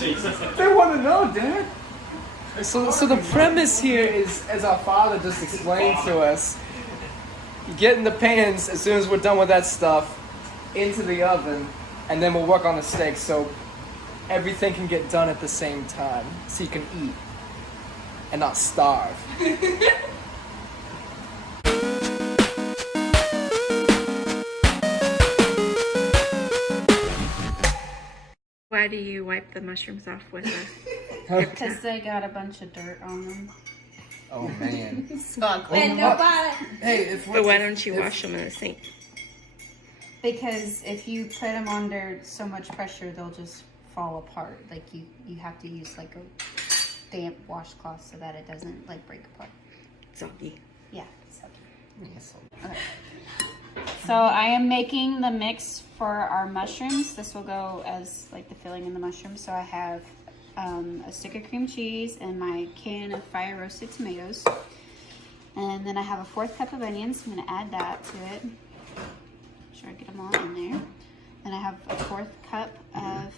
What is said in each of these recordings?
They want to know, Dad. So the premise here is, as our father just explained to us, you get in the pans as soon as we're done with that stuff, into the oven, and then we'll work on the steak so everything can get done at the same time, so you can eat and not starve. Why do you wipe the mushrooms off with a... Because they got a bunch of dirt on them. Oh man. And nobody. Hey, But why don't you wash them in the sink? Because if you put them under so much pressure, they'll just fall apart. Like you have to use like a damp washcloth so that it doesn't like break apart. Soggy. Yeah, soggy. Okay. So I am making the mix for our mushrooms. This will go as like the filling in the mushrooms. So I have a stick of cream cheese and my can of fire roasted tomatoes. And then I have a 1/4 cup of onions. I'm going to add that to it. Make sure I get them all in there. And I have a 1/4 cup of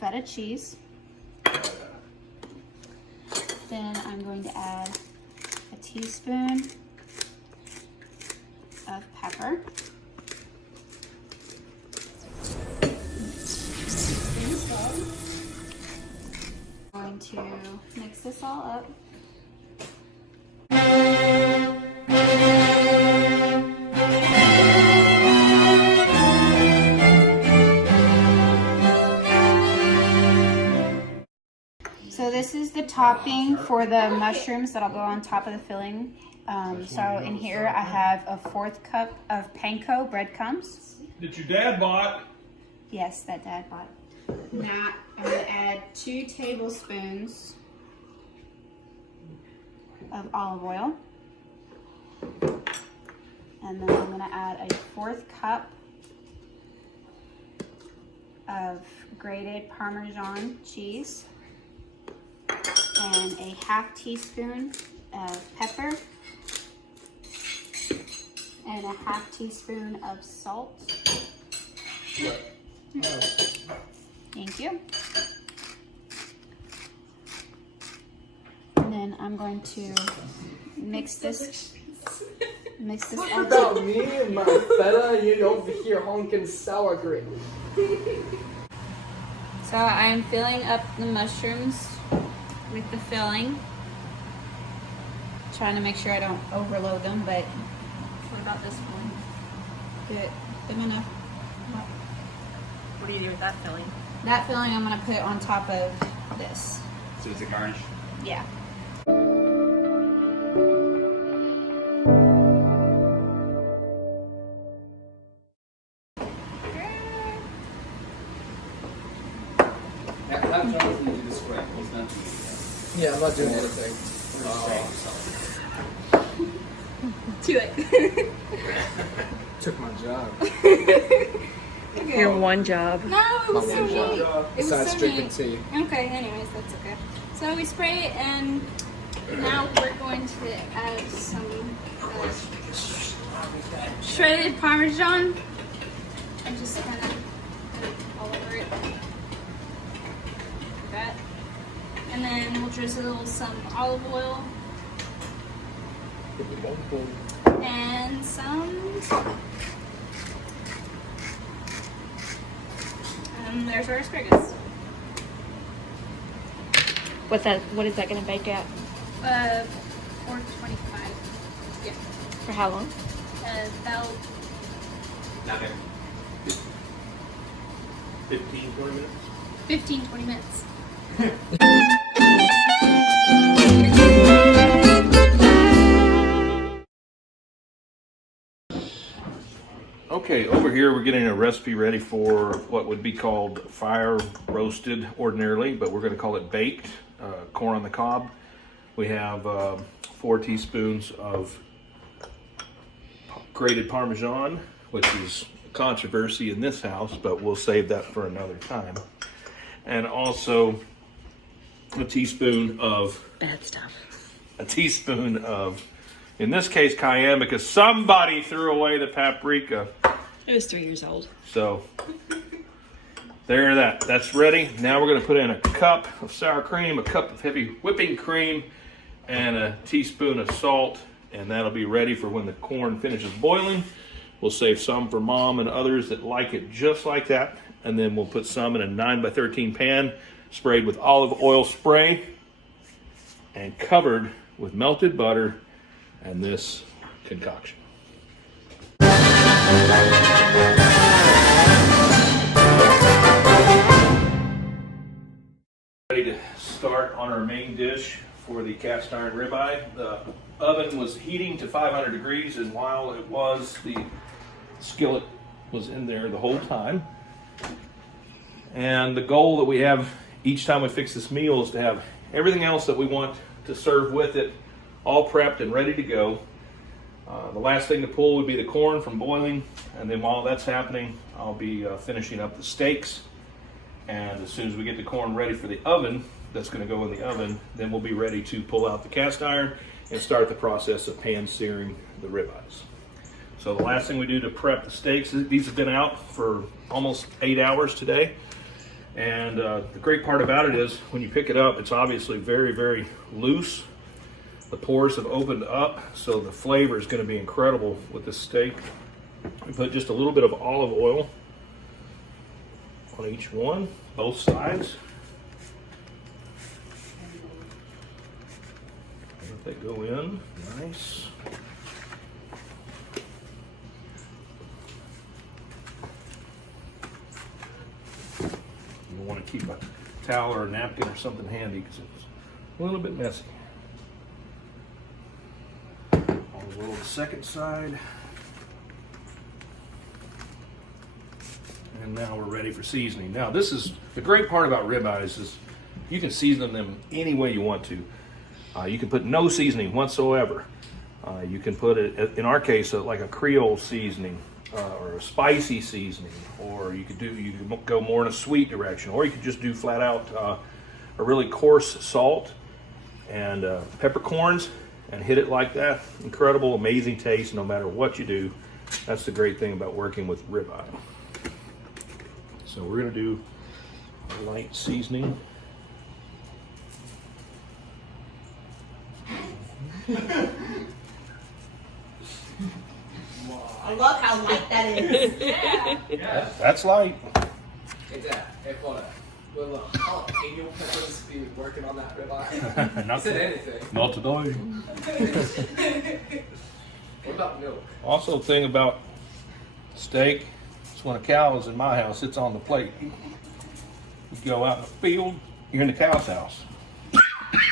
feta cheese. Then I'm going to add a teaspoon of pepper. I'm going to mix this all up. So this is the topping for the mushrooms that'll go on top of the filling. So in here I have a 1/4 cup of panko breadcrumbs. That your dad bought. Yes, that Dad bought. Now I'm going to add 2 tablespoons of olive oil. And then I'm going to add a 1/4 cup of grated Parmesan cheese and a 1/2 teaspoon of pepper and a 1/2 teaspoon of salt. Thank you. And then I'm going to mix this up. About me and my feta, you over here honking sour cream. So I'm filling up the mushrooms with the filling. Trying to make sure I don't overload them, but what about this one? Good enough. What do you do with that filling? That filling I'm going to put on top of this. So it's a garnish. Yeah. Have Jonathan do the square. He's not doing it. Yeah, I'm not doing anything. Do it. Took my job. Your one job. No, it was My so one job. neat. It was Besides so drinking neat. tea. Okay, anyways, that's okay. So we spray it, and now we're going to add some shredded Parmesan and just kind of put it all over it. Like that. And then we'll drizzle some olive oil and some salt. And there's our asparagus. What is that gonna bake at? 425. Yeah. For how long? About Not there. 15, 20 minutes. 15-20 minutes. Okay, over here we're getting a recipe ready for what would be called fire roasted ordinarily, but we're going to call it baked corn on the cob. We have 4 teaspoons of grated Parmesan, which is controversy in this house, but we'll save that for another time. And also a teaspoon of Bad stuff. in this case, cayenne, because somebody threw away the paprika. It was 3 years old. So That's ready. Now we're going to put in a cup of sour cream, a cup of heavy whipping cream, and a teaspoon of salt, and that'll be ready for when the corn finishes boiling. We'll save some for Mom and others that like it just like that, and then we'll put some in a 9x13 pan, sprayed with olive oil spray, and covered with melted butter and this concoction. Ready to start on our main dish for the cast iron ribeye. The oven was heating to 500 degrees, and while it was, the skillet was in there the whole time. And the goal that we have each time we fix this meal is to have everything else that we want to serve with it all prepped and ready to go. The last thing to pull would be the corn from boiling, and then while that's happening, I'll be finishing up the steaks. And as soon as we get the corn ready for the oven, that's going to go in the oven, then we'll be ready to pull out the cast iron and start the process of pan searing the ribeyes. So the last thing we do to prep the steaks, these have been out for almost 8 hours today. And the great part about it is when you pick it up, it's obviously very, very loose. The pores have opened up, so the flavor is going to be incredible with this steak. We put just a little bit of olive oil on each one, both sides. Let that go in, nice. You want to keep a towel or a napkin or something handy because it's a little bit messy. I'll roll the second side. And now we're ready for seasoning. Now this is the great part about ribeyes is you can season them any way you want to. You can put no seasoning whatsoever. You can put it, in our case, like a creole seasoning or a spicy seasoning, or you could go more in a sweet direction, or you could just do flat out a really coarse salt and peppercorns and hit it like that. Incredible, amazing taste no matter what you do. That's the great thing about working with ribeye. So we're going to do a light seasoning. I love how light that is. That's light. Hey Dad, hey Paula, will jalapeno peppers be working on that ribeye? Not Said anything. Not today. What about milk? Also, thing about steak, it's when a cow is in my house, it's on the plate. You go out in the field, you're in the cow's house.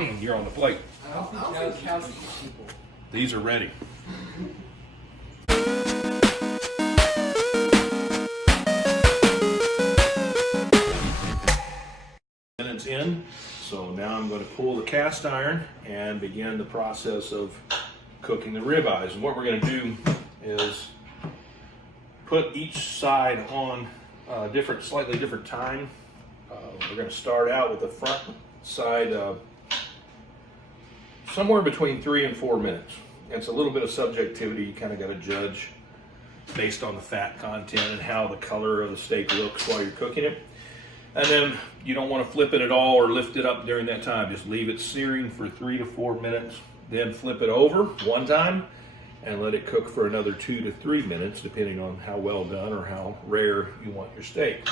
And you're on the plate. I don't think cows eat people. These are ready. Minutes in, so now I'm going to pull the cast iron and begin the process of cooking the ribeyes. And what we're going to do is put each side on slightly different time. We're going to start out with the front side somewhere between 3 and 4 minutes. It's a little bit of subjectivity. You kind of got to judge based on the fat content and how the color of the steak looks while you're cooking it. And then you don't want to flip it at all or lift it up during that time. Just leave it searing for 3 to 4 minutes. Then flip it over one time and let it cook for another 2 to 3 minutes, depending on how well done or how rare you want your steak.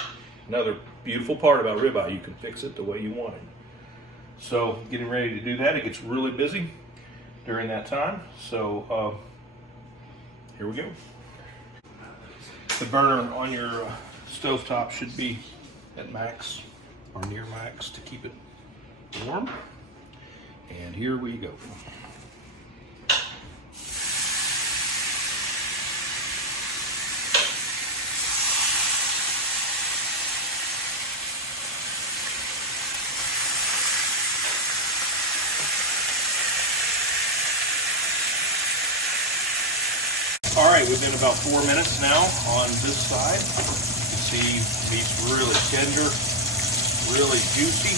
Another beautiful part about ribeye, you can fix it the way you want it. So getting ready to do that, it gets really busy during that time. So here we go. The burner on your stovetop should be at max or near max to keep it warm. And here we go. All right, we've been about 4 minutes now on this side. You can see meat's really tender, really juicy,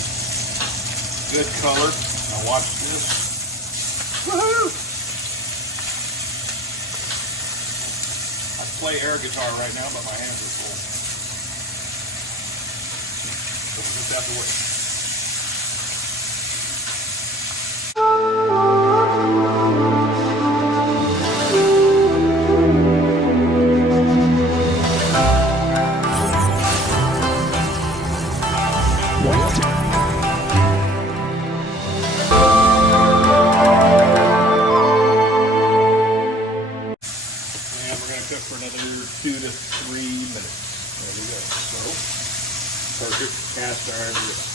good color. Now watch this. Woohoo! I play air guitar right now, but my hands are full. So we'll just have to wait. And we're going to cook for another 2 to 3 minutes. There we go. So, perfect cast iron ribeye.